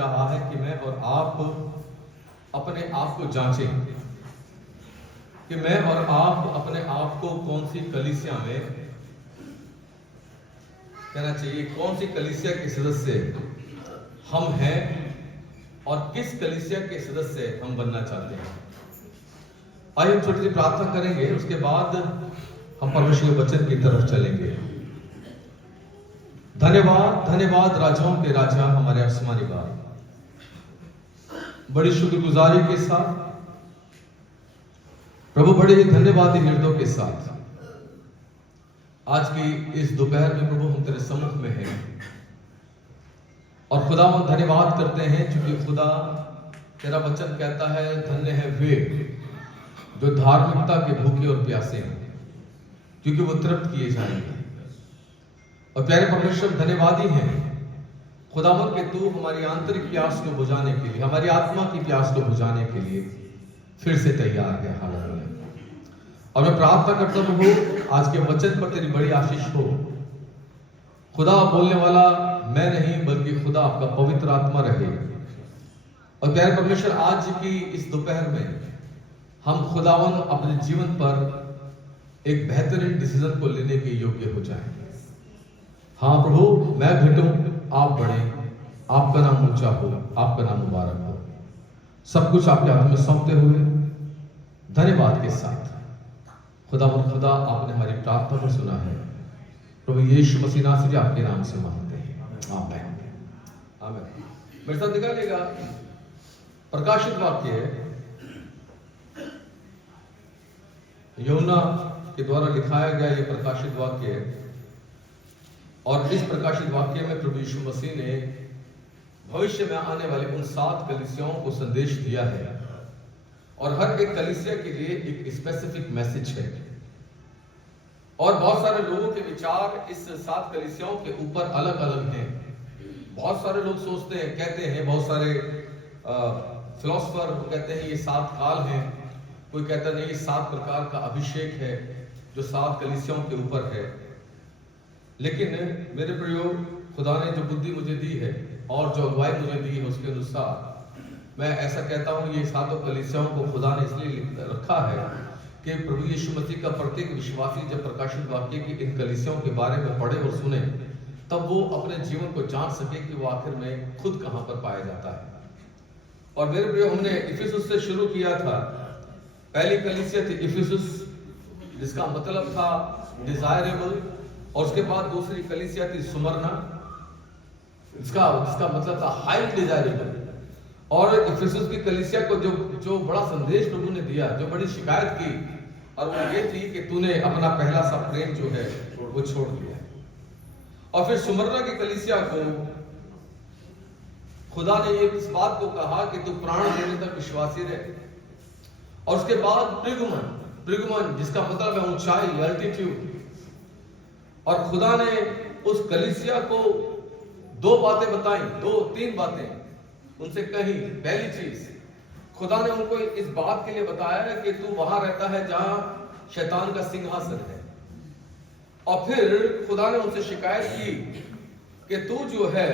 रहा है कि मैं और आप अपने आप को जांचें कि मैं और आप अपने आप को कौन सी कलीसिया में, कहना चाहिए कौन सी कलीसिया के सदस्य हम हैं और किस कलीसिया के सदस्य हम बनना चाहते हैं। आइए हम छोटी सी प्रार्थना करेंगे, उसके बाद हम परमेश्वर के वचन की तरफ चलेंगे। धन्यवाद धन्यवाद राजाओं के राजा हमारे आसमानी बाप, बड़ी शुक्रगुजारी के साथ प्रभु, बड़े ही धन्यवादी हृदयों के साथ आज की इस दोपहर में प्रभु हम तेरे सम्मुख में हैं और खुदा हम धन्यवाद करते हैं क्योंकि खुदा तेरा वचन कहता है धन्य है वे जो धार्मिकता के भूखे और प्यासे हैं क्योंकि वो तृप्त किए जाएंगे। और प्यारे परमेश्वर धन्यवादी हैं खुदावंद के तू हमारी आंतरिक प्यास को बुझाने के लिए, हमारी आत्मा की प्यास को बुझाने के लिए फिर से तैयार है। हालेलुया। और मैं प्रार्थना करता हूं प्रभु आज के वचन पर तेरी बड़ी आशीष हो। खुदा बोलने वाला मैं नहीं बल्कि खुदा आपका पवित्र आत्मा रहे। और प्यारे परमेश्वर आज की इस दोपहर में हम खुदावन अपने जीवन पर एक बेहतरीन डिसीजन को लेने के योग्य हो जाएं। हाँ प्रभु, मैं घटूं आप बढ़े, आपका नाम ऊंचा हो, आपका नाम मुबारक हो। सब कुछ आपके हाथ में सौंपते हुए धन्यवाद के साथ खुदा आपने हमारी प्रार्थना को सुना है। प्रभु यीशु मसीह नासरी आपके नाम से मांगते हैं, आमीन आमीन। मेरे साथ निकालिएगा प्रकाशित वाक्य यूहन्ना के द्वारा लिखाया गया ये प्रकाशित वाक्य, और इस प्रकाशित वाक्य में प्रभु यीशु मसीह ने भविष्य में आने वाले उन 7 कलीसियाओं को संदेश दिया है और हर एक कलीसिया के लिए एक स्पेसिफिक मैसेज है। और बहुत सारे लोगों के विचार इस 7 कलीसियाओं के ऊपर अलग अलग हैं। बहुत सारे लोग सोचते हैं, कहते हैं, बहुत सारे फिलोसोफर कहते हैं ये 7 काल हैं, कोई कहता नहीं ये 7 प्रकार का अभिषेक है जो 7 कलीसियाओं के ऊपर है। लेकिन मेरे प्रियो, खुदा ने जो बुद्धि मुझे दी है और जो अगुवाई मुझे दी है उसके अनुसार मैं ऐसा कहता हूं ये 7 कलीसियाओं को खुदा ने इसलिए रखा है कि प्रभु यीशु मसीह का प्रत्येक विश्वासी जब प्रकाशित वाक्य की इन कलीसियाओं के बारे में पढ़े और सुने तब वो अपने जीवन को जान सके कि वो आखिर में खुद कहां पर पाया जाता है। और मेरे प्रियो, हमने इफिसुस से शुरू किया था। पहली कलीसिया थी इफिसुस, जिसका मतलब था डिजायरेबल, और उसके बाद दूसरी कलीसिया थी सुमरना, जिसका मतलब था हाईली डिजायरेबल। और इफिसुस की कलीसिया को जो बड़ा संदेश प्रभु ने दिया, जो बड़ी शिकायत की, और वो ये थी कि तूने अपना पहला सा प्रेम जो है वो छोड़ दिया। और फिर सुमरना की कलीसिया को खुदा ने ये इस बात को कहा कि तू प्राण देने तक विश्वासी रहे। और उसके बाद प्रिगमन जिसका मतलब है ऊंचाई, अल्टीट्यूड। और खुदा ने उस कलीसिया को 2 बातें बताई, 2-3 बातें उनसे कही। पहली चीज, खुदा ने उनको इस बात के लिए बताया है कि तू वहां रहता है जहां शैतान का सिंहासन है। और फिर खुदा ने उनसे शिकायत की कि तू जो है,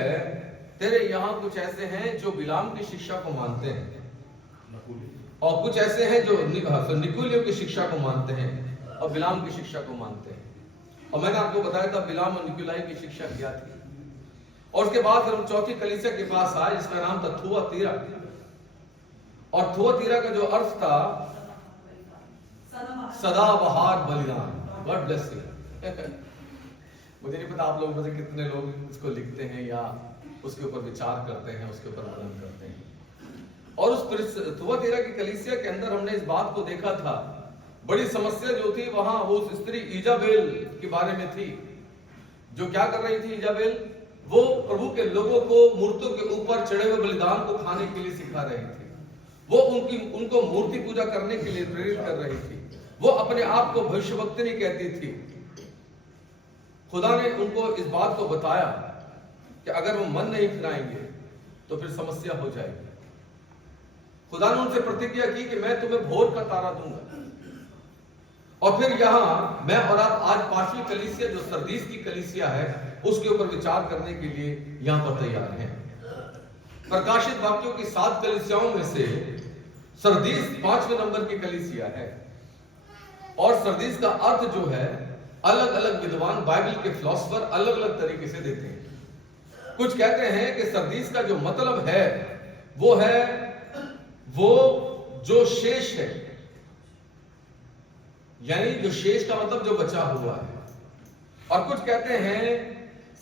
तेरे यहां कुछ ऐसे हैं जो बिलाम की शिक्षा को मानते हैं और कुछ ऐसे हैं जो निकुलियों की शिक्षा को मानते हैं और बिलाम की शिक्षा को मानते हैं। और मैंने आपको बताया था बिलाम और निकुलाई की शिक्षा क्या थी। और उसके बाद फिर हम चौथी कलीसिया के पास आए जिसका नाम था थुआतीरा। और थुआतीरा का जो अर्थ था सदाबहार बलिदान। God bless you. मुझे नहीं पता आप लोगों में से कितने लोग इसको लिखते हैं या उसके ऊपर विचार करते हैं, उसके ऊपर मनन करते हैं। और उस थुआतीरा की कलीसिया के अंदर हमने इस बात को देखा था, बड़ी समस्या जो थी वहां वो उस स्त्री इजाबेल के बारे में थी, जो क्या कर रही थी इजाबेल, वो प्रभु के लोगों को मूर्तियों के ऊपर चढ़े हुए बलिदान को खाने के लिए सिखा रही थी। वो उनको मूर्ति पूजा करने के लिए प्रेरित कर रही थी। वो अपने आप को भविष्यवक्तिनी कहती थी। खुदा ने उनको इस बात को बताया कि अगर वो मन नहीं फिराएंगे तो फिर समस्या हो जाएगी। खुदा ने उनसे प्रतिज्ञा की कि मैं तुम्हें भोर का तारा दूंगा। और फिर यहां मैं और आप आज 5वीं कलीसिया जो सरदीस की कलीसिया है उसके ऊपर विचार करने के लिए यहां पर तैयार हैं। प्रकाशित वाक्यों की 7 कलीसियाओं में से सरदीस 5वें नंबर की कलीसिया है। और सरदीस का अर्थ जो है अलग अलग विद्वान बाइबल के फिलोसोफर अलग अलग तरीके से देते हैं। कुछ कहते हैं कि सरदीस का जो मतलब है वो है वो जो शेष है, यानी जो शेष का मतलब जो बचा हुआ है। और कुछ कहते हैं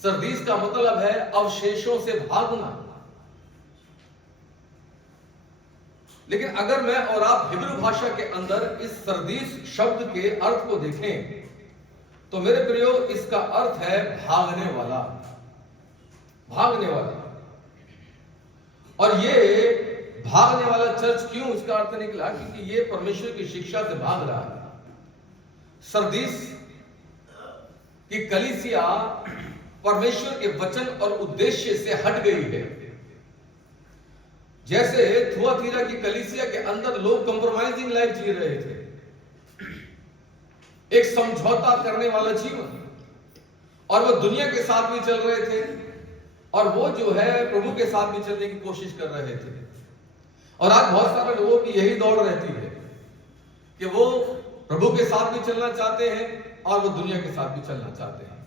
सरदीस का मतलब है अवशेषों से भागना। लेकिन अगर मैं और आप हिब्रू भाषा के अंदर इस सरदीस शब्द के अर्थ को देखें तो मेरे प्रियो इसका अर्थ है भागने वाला, भागने वाला। और ये भागने वाला चर्च क्यों इसका अर्थ निकला? क्योंकि ये परमेश्वर की शिक्षा से भाग रहा है। सरदीस की कलीसिया परमेश्वर के वचन और उद्देश्य से हट गई है। जैसे थुआतीरा की कलीसिया के अंदर लोग कंप्रोमाइजिंग लाइफ जी रहे थे, एक समझौता करने वाला जीवन, और वो दुनिया के साथ भी चल रहे थे और वो जो है प्रभु के साथ भी चलने की कोशिश कर रहे थे। और आज बहुत सारे लोगों की यही दौड़ रहती है कि वो प्रभु के साथ भी चलना चाहते हैं और वो दुनिया के साथ भी चलना चाहते हैं।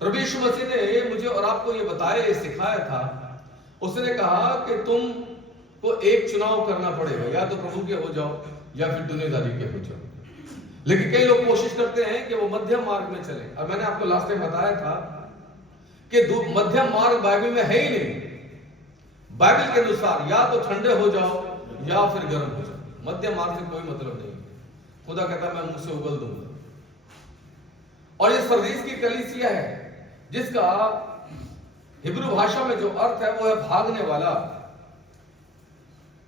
प्रभु यीशु मसीह ने मुझे और आपको ये बताया, ये सिखाया था। उसने कहा कि तुम को एक चुनाव करना पड़ेगा, या तो प्रभु के हो जाओ या फिर दुनियादारी के हो जाओ। लेकिन कई लोग कोशिश करते हैं कि वो मध्यम मार्ग में चले। और मैंने आपको लास्ट टाइम बताया था कि मध्यम मार्ग बाइबल में है ही नहीं। बाइबल के अनुसार या तो ठंडे हो जाओ या फिर गर्म हो जाओ। मध्यम मार्ग से कोई मतलब नहीं। खुदा कहता मैं मुंह से उगल दूंगा। और ये सरदीस की कलीसिया है जिसका हिब्रू भाषा में जो अर्थ है वो है भागने वाला।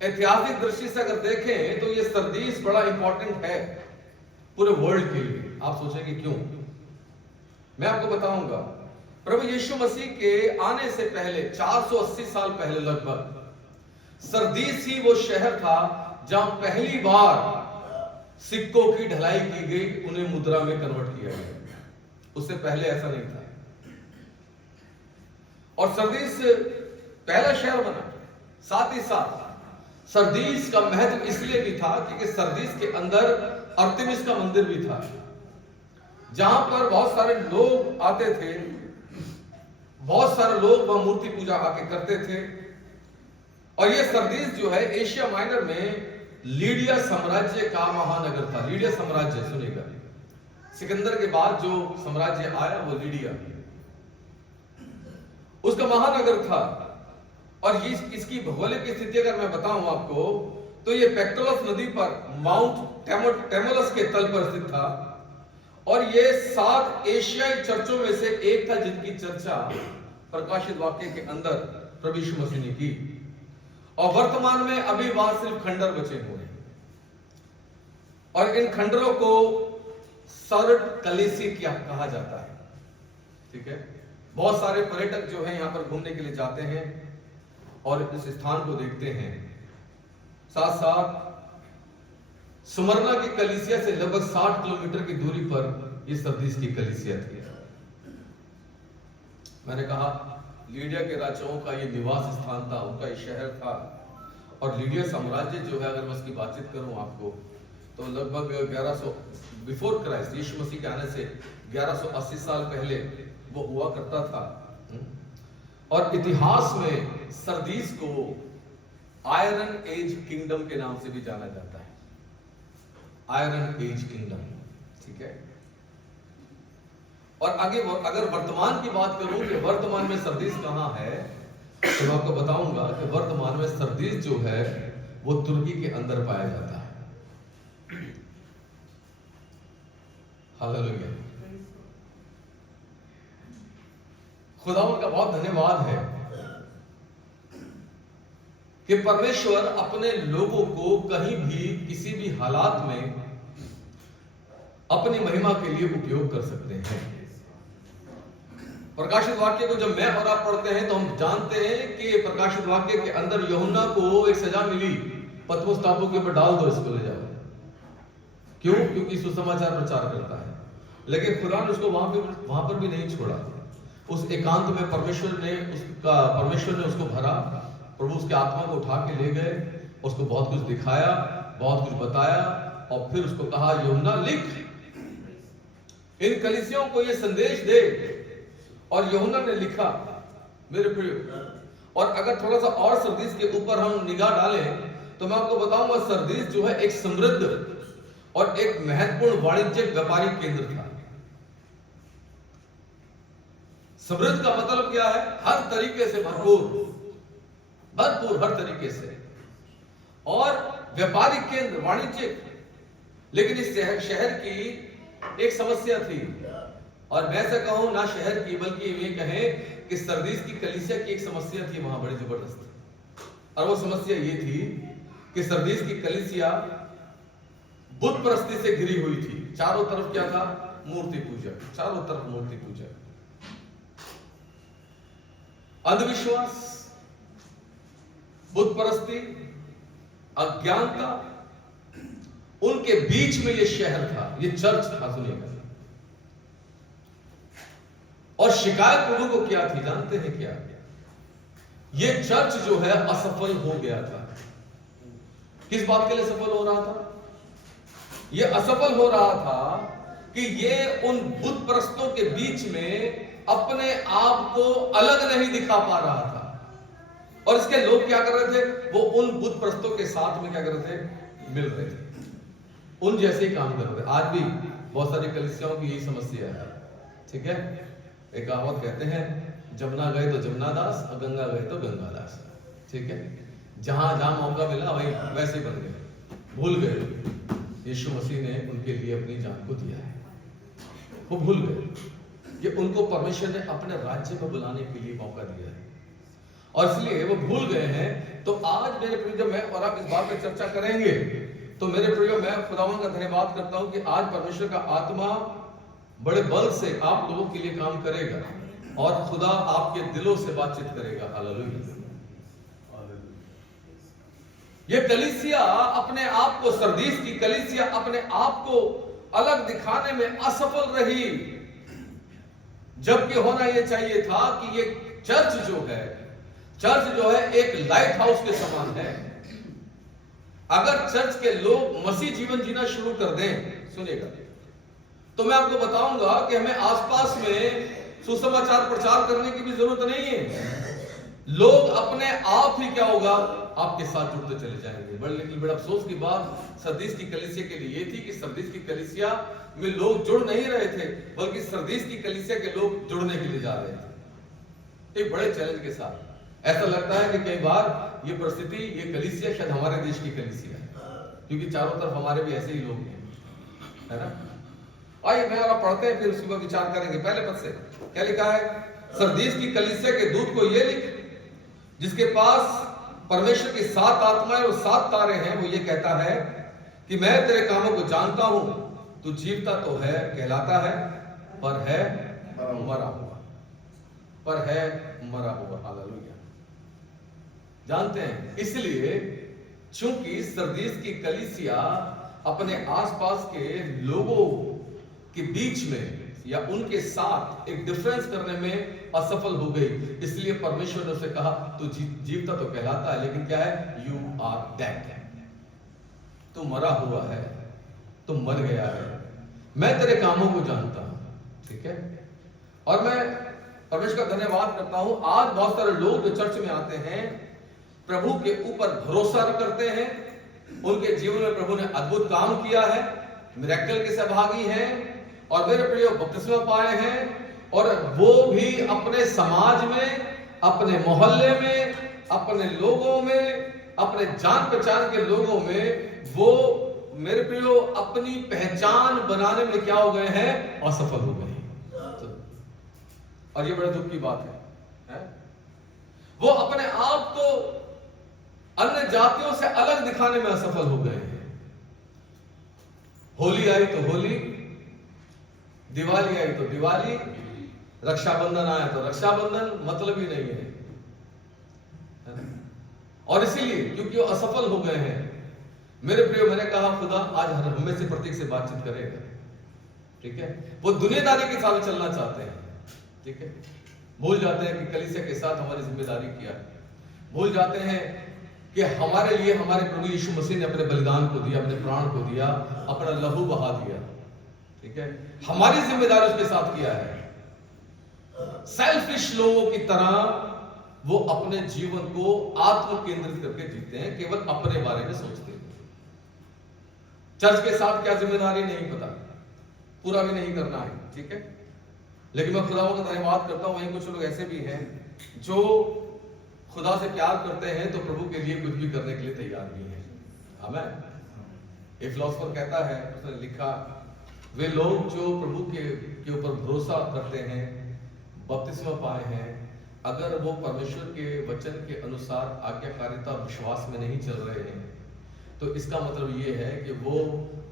ऐतिहासिक दृष्टि से अगर देखें तो ये सरदीस बड़ा इंपॉर्टेंट है पूरे वर्ल्ड के लिए। आप सोचेंगे क्यों? मैं आपको बताऊंगा। प्रभु यीशु मसीह के आने से पहले 480 साल पहले लगभग सरदीस ही वो शहर था जहां पहली बार सिक्कों की ढलाई की गई, उन्हें मुद्रा में कन्वर्ट किया गया। उससे पहले ऐसा नहीं था। और सरदीस पहला शहर बना। साथ ही साथ सरदीस का महत्व इसलिए भी था क्योंकि सरदीस के अंदर अर्तेमिस का मंदिर भी था, जहां पर बहुत सारे लोग आते थे। बहुत सारे लोग वह मूर्ति पूजा आके करते थे। और यह सरदीस जो है एशिया माइनर में लीडिया साम्राज्य का महानगर था। लीडिया साम्राज्य सुनेगा, सिकंदर के बाद जो साम्राज्य आया वो लीडिया, उसका महानगर था। और इसकी भौगोलिक स्थिति अगर मैं बताऊं आपको तो ये पेक्टोलस नदी पर माउंट टेमोलस के तल पर स्थित था। और ये 7 एशियाई चर्चों में से एक था जिनकी चर्चा प्रकाशित वाक्य के अंदर प्रभु यीशु मसीह ने की। और वर्तमान में अभी वहां सिर्फ खंडर बचे हुए हैं। और इन खंडरों को सर्ड कलीसी कहा जाता है। ठीक है, बहुत सारे पर्यटक जो हैं यहां पर घूमने के लिए जाते हैं और इस स्थान को देखते हैं। साथ साथ सुमरना की कलीसिया से लगभग 60 किलोमीटर की दूरी पर यह सरदीस की कलीसिया थी। मैंने कहा लीडिया के राजाओं का यह निवास स्थान था, उनका यह शहर था। और लीडिया साम्राज्य जो है, अगर मैं उसकी बातचीत करूं आपको, तो लगभग 1100 बिफोर क्राइस्ट, यीशु मसीह के आने से 1180 साल पहले वो हुआ करता था। और इतिहास में सरदीस को आयरन एज किंगडम के नाम से भी जाना जाता है। आयरन एज किंगडम, ठीक है। और आगे अगर वर्तमान की बात करूं कि वर्तमान में सरदीस कहां है, तो मैं आपको बताऊंगा कि वर्तमान में सरदीस जो है वो तुर्की के अंदर पाया जाता है। हालेलुया। खुदावंद का बहुत धन्यवाद है कि परमेश्वर अपने लोगों को कहीं भी किसी भी हालात में अपनी महिमा के लिए उपयोग कर सकते हैं। प्रकाशित वाक्य को जब मैं और आप पढ़ते हैं तो हम जानते हैं कि प्रकाशित वाक्य के अंदर यूहन्ना को एक सजा मिली, पतमोस टापू के ऊपर डाल दो, इसको ले जाओ। क्यों? क्योंकि सुसमाचार प्रचार करता है। लेकिन खुदा ने उसको वहां पर भी नहीं छोड़ा। उस एकांत में परमेश्वर ने उसको भरा उसके आत्मा को उठा के ले गए, उसको बहुत कुछ दिखाया, बहुत कुछ बताया, और फिर उसको कहा यूहन्ना लिख, इन कलीसियों को ये संदेश दे। और यूहन्ना ने लिखा मेरे प्रिय। और अगर थोड़ा सा और सरदीस के ऊपर हम निगाह डालें तो मैं आपको बताऊंगा, सरदीस जो है एक समृद्ध और एक महत्वपूर्ण वाणिज्यिक व्यापारिक केंद्र था। समृद्ध का मतलब क्या है? हर तरीके से भरपूर, भरपूर हर तरीके से, और व्यापारिक केंद्र, वाणिज्यिक। लेकिन इस शहर की एक समस्या थी, और मैं ऐसा कहूं ना शहर की, बल्कि ये कहें कि सरदीस की कलीसिया की एक समस्या थी वहां बड़ी जबरदस्त। और वो समस्या ये थी कि सरदीस की कलीसिया बुत परस्ती से घिरी हुई थी। चारों तरफ क्या था? मूर्ति पूजा, चारों तरफ मूर्ति पूजा, अंधविश्वास, बुत परस्ती, अज्ञानता, उनके बीच में यह शहर था, यह चर्च था। सुनिएगा, और शिकायत लोगों को क्या थी जानते हैं क्या? यह चर्च जो है असफल हो गया था। किस बात के लिए सफल हो रहा था? यह असफल हो रहा था कि यह उन बुत परस्तों के बीच में अपने आप को अलग नहीं दिखा पा रहा था। और इसके लोग क्या कर रहे थे? वो उन बुत परस्तों के साथ में क्या कर रहे थे? मिल रहे थे, उन जैसे ही काम कर रहे थे। आज भी बहुत सारी कलीसियाओं की यही समस्या है, ठीक है। एक कहावत कहते हैं, जमुना गए तो जमुना दास और गंगा गए तो गंगा दास, ठीक है। जहां जहां मौका मिला वही वैसे बन गए, भूल गए यीशु मसीह ने उनके लिए अपनी जान को दिया है। वो भूल गए कि उनको परमेश्वर ने अपने राज्य में बुलाने के लिए मौका दिया है, और इसलिए वो भूल गए हैं। तो आज मेरे प्रिय, जब मैं और आप इस बात पर चर्चा करेंगे, तो मेरे प्रिय, मैं खुदावन का धन्यवाद करता हूं कि आज परमेश्वर का आत्मा बड़े बल से आप लोगों के लिए काम करेगा, और खुदा आपके दिलों से बातचीत करेगा। हालेलुया। ये कलीसिया अपने आप को, सरदीस की कलीसिया अपने आप को अलग दिखाने में असफल रही, जबकि होना यह चाहिए था कि ये चर्च जो है एक लाइट हाउस के समान है। अगर चर्च के लोग मसीह जीवन जीना शुरू कर दें, सुनिएगा, तो मैं आपको बताऊंगा कि हमें आसपास में सुसमाचार प्रचार करने की भी जरूरत नहीं है। लोग अपने आप ही क्या होगा? आपके साथ जुड़ते चले जाएंगे। लेकिन बड़ा अफसोस की बात सरदीस की कलीसिया के लिए ये थी कि सरदीस की कलीसिया में लोग जुड़ नहीं रहे थे, बल्कि सरदीस की कलीसिया के लोग जुड़ने के लिए जा रहे थे, एक बड़े चैलेंज के साथ। ऐसा लगता है कि कई बार ये परिस्थिति, ये कलीसिया शायद हमारे देश की कलीसिया है, क्योंकि चारों तरफ हमारे भी ऐसे ही लोग हैं, है ना। आइए मैं और आप पढ़ते हैं, फिर उसके बाद विचार करेंगे। पहले पद से क्या लिखा है? सरदीस की कलीसिया के दूत को यह लिख, जिसके पास परमेश्वर की 7 आत्माएं और 7 तारे हैं, वो ये कहता है कि मैं तेरे कामों को जानता हूं, तू जीवता तो है, कहलाता है, पर है मरा हुआ, पर है मरा हुआ। हालेलुया। जानते हैं, इसलिए चूंकि सरदीस की कलीसिया अपने आसपास के लोगों के बीच में या उनके साथ एक डिफरेंस करने में असफल हो गई, इसलिए परमेश्वर ने उसे कहा तू जीवता तो कहलाता है, लेकिन क्या है? यू आर डेड, तू मरा हुआ है, तू मर गया है, मैं तेरे कामों को जानता हूं, ठीक है। और मैं परमेश्वर का धन्यवाद करता हूं, आज बहुत सारे लोग जो चर्च में आते हैं, प्रभु के ऊपर भरोसा करते हैं, उनके जीवन में प्रभु ने अद्भुत काम किया है, मिरेकल के सहभागी हैं, और मेरे प्रिय बपतिस्मा पाए हैं, और वो भी अपने समाज में, अपने मोहल्ले में, अपने लोगों में, अपने जान पहचान के लोगों में, वो मेरे प्रियो अपनी पहचान बनाने में क्या हो गए हैं? असफल हो गए। और ये बड़े दुख की बात है? वो अपने आप को अन्य जातियों से अलग दिखाने में असफल हो गए हैं। होली आई तो होली, दिवाली आई तो दिवाली, रक्षाबंधन आया तो रक्षाबंधन, मतलब ही नहीं है। और इसीलिए क्योंकि वो असफल हो गए हैं, मेरे प्रियो, मैंने कहा खुदा आज हम में से प्रत्येक से बातचीत करेगा, ठीक है। वो दुनियादारी के साथ चलना चाहते हैं, ठीक है, भूल जाते हैं कि कलीसिया के साथ हमारी जिम्मेदारी क्या है। भूल जाते हैं कि हमारे लिए हमारे प्रभु यीशु मसीह ने अपने बलिदान को दिया, अपने प्राण को दिया, अपना लहू बहा दिया। ठीक है, हमारी जिम्मेदारी उसके साथ किया है। सेल्फिश लोगों की तरह वो अपने जीवन को आत्म केंद्रित करके जीते हैं, केवल अपने बारे में सोचते हैं। चर्च के साथ क्या जिम्मेदारी नहीं पता, पूरा भी नहीं करना है। ठीक है, लेकिन मैं खुदा का धन्यवाद करता हूं, वहीं कुछ लोग ऐसे भी हैं जो खुदा से प्यार करते हैं तो प्रभु के लिए कुछ भी करने के लिए तैयार भी हैं। आमीन। एक फिलोसोफर कहता है, उसने लिखा, वे लोग जो प्रभु के ऊपर भरोसा करते हैं, बपतिस्मा पाए हैं, अगर वो परमेश्वर के वचन के अनुसार आज्ञाकारिता और विश्वास में नहीं चल रहे हैं, तो इसका मतलब ये है कि वो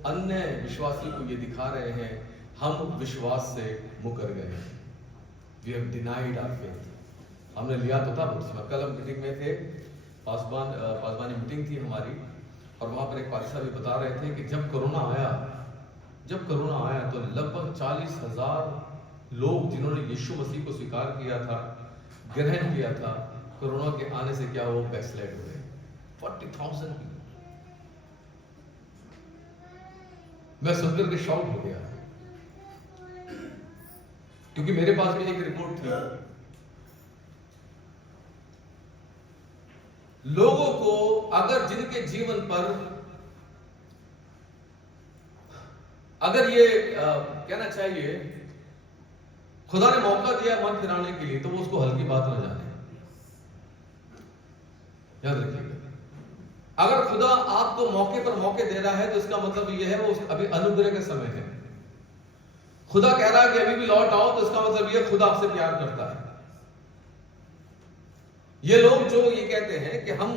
अन्य विश्वासी को ये दिखा रहे हैं, हम विश्वास से मुकर गए हैं। We have denied our faith। हमने लिया तो था बपतिस्मा। कल हम मीटिंग में थे, पासबानी मीटिंग थी हमारी, और वहां पर एक पादरी साहब बता रहे थे कि जब कोरोना आया तो लगभग 40,000 लोग जिन्होंने यीशु मसीह को स्वीकार किया था, ग्रहण किया था, कोरोना के आने से क्या वो बैकस्लाइड हो गए। 40,000 मैं सुनकर के शॉक हो गया, क्योंकि मेरे पास भी एक रिपोर्ट थी। लोगों को अगर जिनके जीवन पर अगर ये कहना चाहिए खुदा ने मौका दिया मन फिराने के लिए, तो वो उसको हल्की बात न जाने। याद रखिएगा, अगर खुदा आपको मौके पर मौके दे रहा है तो इसका मतलब ये है वो अभी अनुग्रह का समय है। खुदा कह रहा है कि अभी भी लौट आओ, तो इसका मतलब ये खुदा आपसे प्यार करता है। ये लोग जो ये कहते हैं कि हम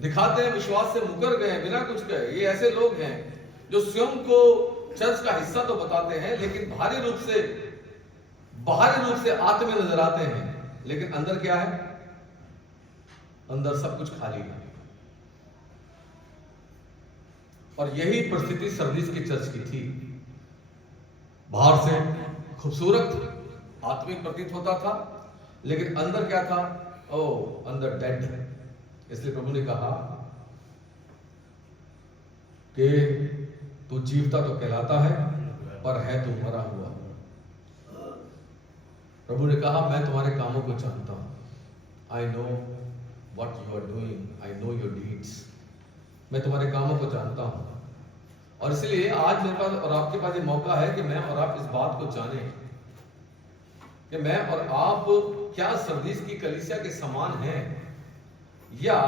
दिखाते हैं विश्वास से मुकर गए बिना कुछ कहे, ये ऐसे लोग हैं जो स्वयं को चर्च का हिस्सा तो बताते हैं, लेकिन बाहरी रूप से आत्मीय नजर आते हैं, लेकिन अंदर क्या है? अंदर सब कुछ खाली है। और यही परिस्थिति सरदीस की चर्च की थी। बाहर से खूबसूरत आत्मिक प्रतीत होता था, लेकिन अंदर क्या था? अंदर डेड है। इसलिए प्रभु ने कहा कि तू जीवता तो कहलाता है, पर है तू मरा हुआ। प्रभु ने कहा, मैं तुम्हारे कामों को जानता हूं। I know what you are doing, I know your deeds. मैं तुम्हारे कामों को जानता हूं, और इसलिए आज मेरे पास और आपके पास ये मौका है कि मैं और आप इस बात को जानें कि मैं और आप क्या सरदीस की कलीसिया के समान हैं, या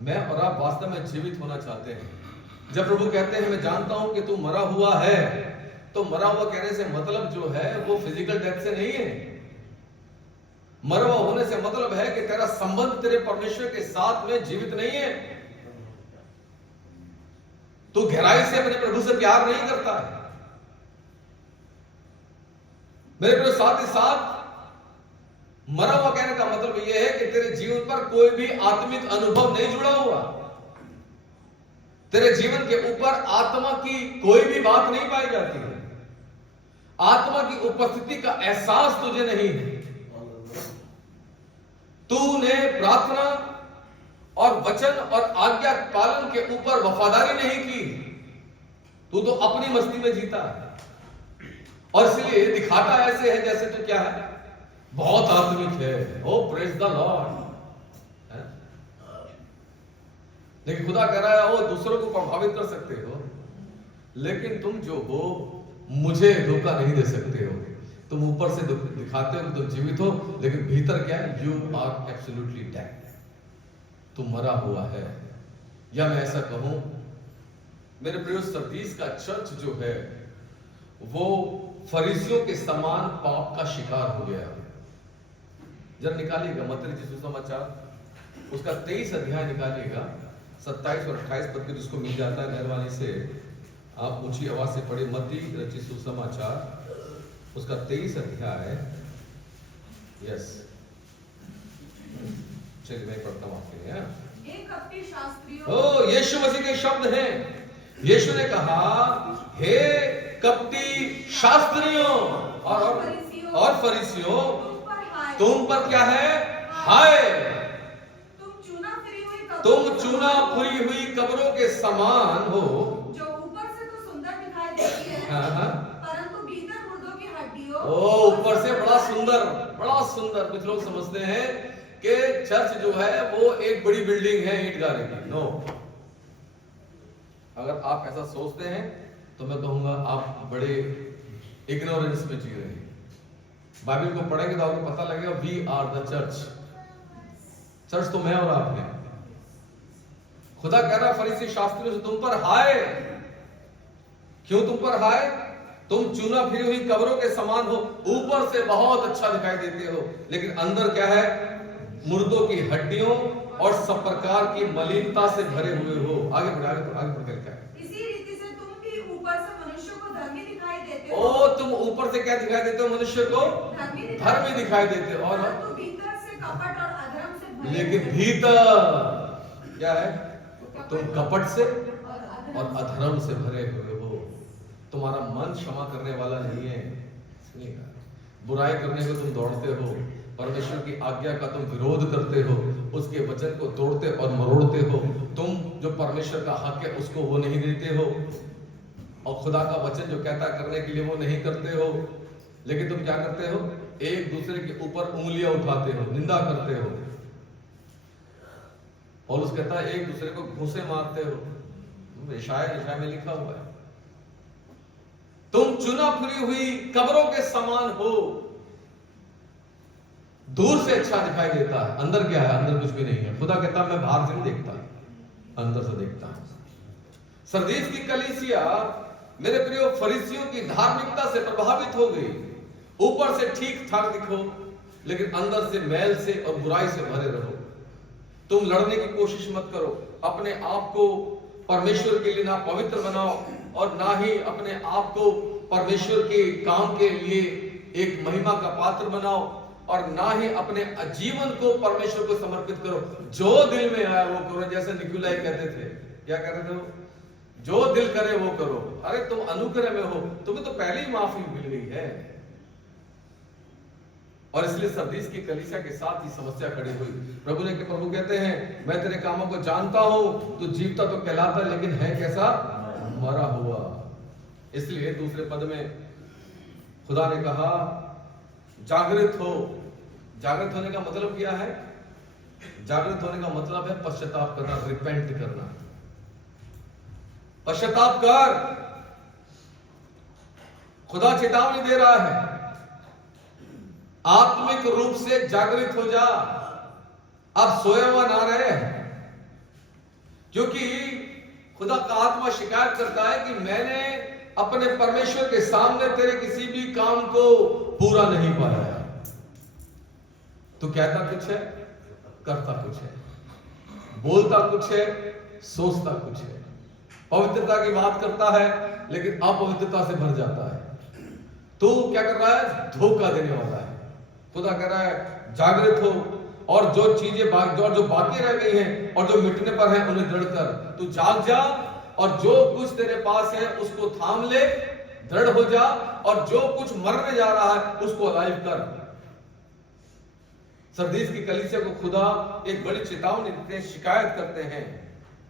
मैं और आप वास्तव में जीवित होना चाहते हैं। जब प्रभु कहते हैं मैं जानता हूं कि तू मरा हुआ है, तो मरा हुआ कहने से मतलब जो है वो फिजिकल डेथ से नहीं है। मरा हुआ होने से मतलब है कि तेरा संबंध तेरे परमेश्वर के साथ में जीवित नहीं है। तू गहराई से अपने प्रभु से प्यार नहीं करता है। मेरे प्रभु साथ ही साथ मरा हुआ कहने का मतलब यह है कि तेरे जीवन पर कोई भी आत्मिक अनुभव नहीं जुड़ा हुआ। तेरे जीवन के ऊपर आत्मा की कोई भी बात नहीं पाई जाती है। आत्मा की उपस्थिति का एहसास तुझे नहीं है। तूने प्रार्थना और वचन और आज्ञा पालन के ऊपर वफादारी नहीं की। तू तो अपनी मस्ती में जीता है, और इसलिए दिखाता ऐसे है जैसे तू क्या है, बहुत आत्मिक है। ओ प्रेज द लॉर्ड। लेकिन खुदा कह रहा है वो दूसरों को प्रभावित कर सकते हो, लेकिन तुम जो हो मुझे धोखा नहीं दे सकते हो। तुम ऊपर से दिखाते हो कि तुम जीवित हो, लेकिन भीतर क्या है? You are absolutely dead. तुम मरा हुआ है। या मैं ऐसा कहूं, मेरे प्रिय सरदीस का चर्च जो है वो फरीसियों के समान पाप का शिकार हो गया। जब निकालिएगा मत्ती रचित सुसमाचार उसका 23 अध्याय निकालिएगा, 27 और 28 पद के जिसको मिल जाता है मेहरबानी से आप ऊंची आवाज से पढ़े। मत्ती रचित सुसमाचार उसका 23 अध्याय। यस, चलिए मैं पढ़ता हूं आपके लिए। ओ यीशु मसीह के शब्द हैं। यीशु ने कहा, हे कपटी शास्त्रियों और फरीसियों, तुम पर क्या है? हाय, चूना फुरी हुई कब्रों के समान हो, जो ऊपर से तो सुंदर दिखाई देती है, हाँ, परंतु भीतर मुर्दों की हड्डियों ओ ऊपर से बड़ा सुंदर। कुछ लोग समझते हैं कि चर्च जो है वो एक बड़ी बिल्डिंग है ईंट गारे की। नो, अगर आप ऐसा सोचते हैं तो मैं कहूंगा आप बड़े इग्नोरेंस में जी रहे हैं। बाइबल को पढ़ेंगे तो आपको पता लगेगा we are the church. Church तो मैं और आप हैं। खुदा कह रहा फरीसी शास्त्रियों से तुम पर हाय। क्यों तुम पर हाय? तुम चूना फिरी हुई कब्रों के समान हो, ऊपर से बहुत अच्छा दिखाई देते हो, लेकिन अंदर क्या है? मुर्दों की हड्डियों और सब प्रकार की मलिनता से भरे हुए हो। आगे बढ़ क्या है? इसी रीति से तुम भी ऊपर से मनुष्य को धर्मी दिखाई देते हो। ओ, तुम ऊपर से क्या दिखाई देते हो? मनुष्य को धर्मी दिखाई देते हो, और भीतर से कपट और अधर्म से भरे। लेकिन भीतर क्या है? तुम कपट से और अधर्म से भरे हुए हो। तुम्हारा मन क्षमा करने वाला नहीं है। बुराई करने को तुम दौड़ते हो, परमेश्वर की आज्ञा का तुम विरोध करते हो, उसके वचन को तोड़ते और मरोड़ते हो। तुम जो परमेश्वर का हक है उसको वो नहीं देते हो, और खुदा का वचन जो कहता है करने के लिए वो नहीं करते हो। लेकिन तुम क्या करते हो? एक दूसरे के ऊपर उंगलियां उठाते हो, निंदा करते हो। पौलुस कहता है एक दूसरे को घूंसे मारते हो। यशाया में लिखा हुआ है, तुम चुना फिरी हुई कब्रों के समान हो। दूर से अच्छा दिखाई देता है, अंदर क्या है? अंदर कुछ भी नहीं है। खुदा कहता है मैं बाहर से नहीं देखता, अंदर से देखता हूं। सरदीस की कलीसिया मेरे प्रियो फरीसियों की धार्मिकता से प्रभावित हो गई। ऊपर से ठीक ठाक दिखो, लेकिन अंदर से मैल से और बुराई से भरे रहो। तुम लड़ने की कोशिश मत करो, अपने आप को परमेश्वर के लिए ना पवित्र बनाओ, और ना ही अपने आप को परमेश्वर के काम के लिए एक महिमा का पात्र बनाओ, और ना ही अपने जीवन को परमेश्वर को समर्पित करो। जो दिल में आया वो करो, जैसे निकुलाई कहते थे। क्या कह रहे थे वो? जो दिल करे वो करो। अरे तुम अनुग्रह में हो, तुम्हें तो पहले ही माफी मिल गई है। और इसलिए सरदीस की कलीसिया के साथ ही समस्या खड़ी हुई। प्रभु कहते हैं मैं तेरे कामों को जानता हूं, तू जीवता तो कहलाता लेकिन है कैसा? मरा हुआ। इसलिए दूसरे पद में खुदा ने कहा जागृत हो। जागृत होने का मतलब क्या है? जागृत होने का मतलब है पश्चाताप करना, रिपेंट करना। पश्चाताप कर। खुदा चेतावनी दे रहा है, आत्मिक रूप से जागृत हो जा। अब सोया हुआ ना रहे, क्योंकि खुदा का आत्मा शिकायत करता है कि मैंने अपने परमेश्वर के सामने तेरे किसी भी काम को पूरा नहीं पाया। तू कहता कुछ है, करता कुछ है, बोलता कुछ है, सोचता कुछ है, पवित्रता की बात करता है लेकिन अपवित्रता से भर जाता है। तू क्या कर रहा है? धोखा देने वाला है। खुदा कह रहा है जागृत हो, और जो चीजें जो बाकी रह गई हैं और जो मिटने पर है उन्हें दृढ़ कर। तू जाग जा, और जो कुछ तेरे पास है उसको थाम ले, दृढ़ हो जा, और जो कुछ मरने जा रहा है उसको अलाइव कर। सरदीस की कलीसिया को खुदा एक बड़ी चेतावनी देते हैं, शिकायत करते हैं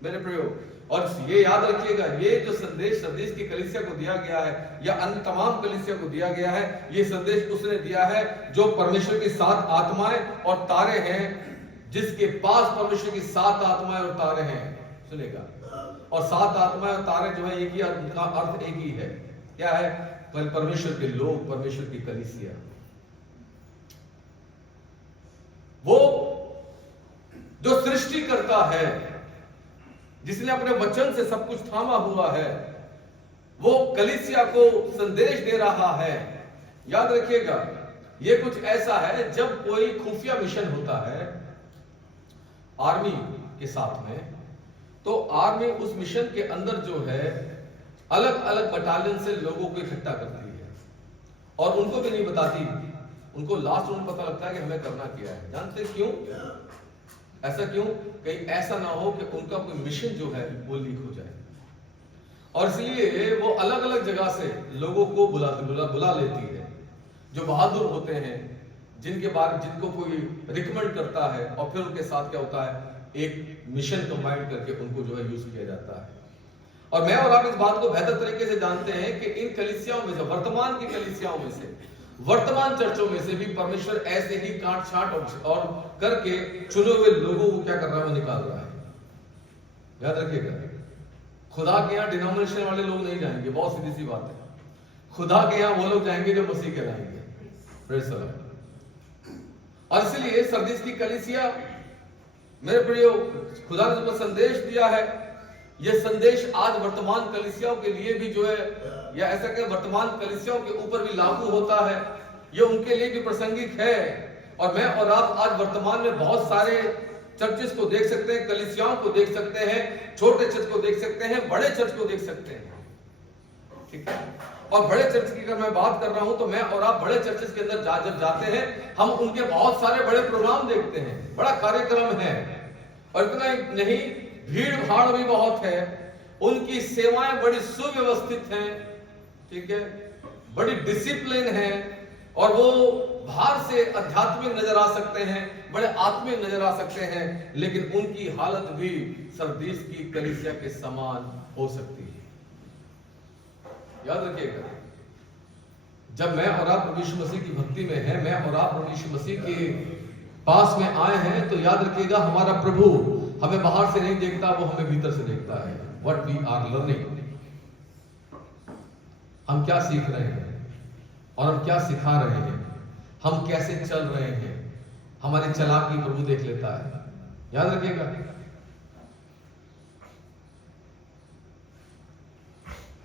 मेरे प्रियो। और ये याद रखिएगा, ये जो संदेश सरदीस की कलीसिया को दिया गया है या अन्य तमाम कलीसिया को दिया गया है, ये संदेश उसने दिया है जो परमेश्वर की 7 आत्माएं और तारे हैं, जिसके पास परमेश्वर की 7 आत्माएं और तारे हैं। सुनेगा, और 7 आत्माएं और तारे जो है एक ही, उनका अर्थ एक ही है। क्या है? परमेश्वर के लोग, परमेश्वर की कलीसिया। वो जो सृष्टि करता है, जिसने अपने वचन से सब कुछ थामा हुआ है, वो कलीसिया को संदेश दे रहा है। याद रखिएगा, ये कुछ ऐसा है जब कोई खुफिया मिशन होता है आर्मी के साथ में, तो आर्मी उस मिशन के अंदर जो है अलग अलग बटालियन से लोगों को इकट्ठा करती है, और उनको भी नहीं बताती। उनको लास्ट में पता लगता है कि हमें करना क्या है। जानते क्यों? ऐसा क्यों? कहीं ऐसा ना हो कि उनका कोई मिशन जो है वो लीक हो जाए। और इसलिए वो अलग अलग जगह से लोगों को बुला लेती है, जो बहादुर होते हैं, जिनको कोई रिकमेंड करता है, और फिर उनके साथ क्या होता है? एक मिशन कंबाइन करके उनको जो है यूज किया जाता है। और मैं और आप इस बात को बेहतर तरीके से जानते हैं कि इन कलीसियाओं में से, वर्तमान की कलीसियाओं में से, वर्तमान चर्चों में से भी परमेश्वर ऐसे ही काट छाट और करके चुने हुए लोगों को क्या कर रहा है, वो निकाल रहा है। याद रखिएगा, खुदा के यहाँ डिनोमिनेशन वाले लोग नहीं जाएंगे, बहुत सीधी सी बात है। खुदा के यहाँ वो लोग जाएंगे जो मसीह कहलाएंगे। Praise the lord. और इसलिए सरदीस की कलीसिया, मेरे प्रियो, खुदा ने जो संदेश दिया है, यह संदेश आज वर्तमान कलीसियाओं के लिए भी जो है, या ऐसा कहें वर्तमान कलीसियाओं के ऊपर भी लागू होता है, यह उनके लिए भी प्रासंगिक है। और मैं और आप आज वर्तमान में बहुत सारे चर्चेस को देख सकते हैं, कलीसियाओं को देख सकते हैं, छोटे चर्च को देख सकते हैं, बड़े चर्च को देख सकते हैं, ठीक है। और बड़े चर्च की अगर मैं बात कर रहा हूं तो मैं और आप बड़े चर्चेस के अंदर जब जाते हैं, हम उनके बहुत सारे बड़े प्रोग्राम देखते हैं, बड़ा कार्यक्रम है। और इतना ही नहीं, भीड़ भाड़ भी बहुत है, उनकी सेवाएं बड़ी सुव्यवस्थित हैं, ठीक है, बड़ी डिसिप्लिन है, और वो बाहर से आध्यात्मिक नजर आ सकते हैं, बड़े आत्मिक नजर आ सकते हैं, लेकिन उनकी हालत भी सरदीस की कलीसिया के समान हो सकती है। याद रखिएगा, जब मैं और आप प्रभु यीशु मसीह की भक्ति में हैं, मैं और आप प्रभु यीशु मसीह के पास में आए हैं, तो याद रखिएगा, हमारा प्रभु हमें बाहर से नहीं देखता, वो हमें भीतर से देखता है। व्हाट वी आर लर्निंग, हम क्या सीख रहे हैं और हम क्या सिखा रहे हैं, हम कैसे चल रहे हैं, हमारी चालाकी प्रभु देख लेता है। याद रखिएगा,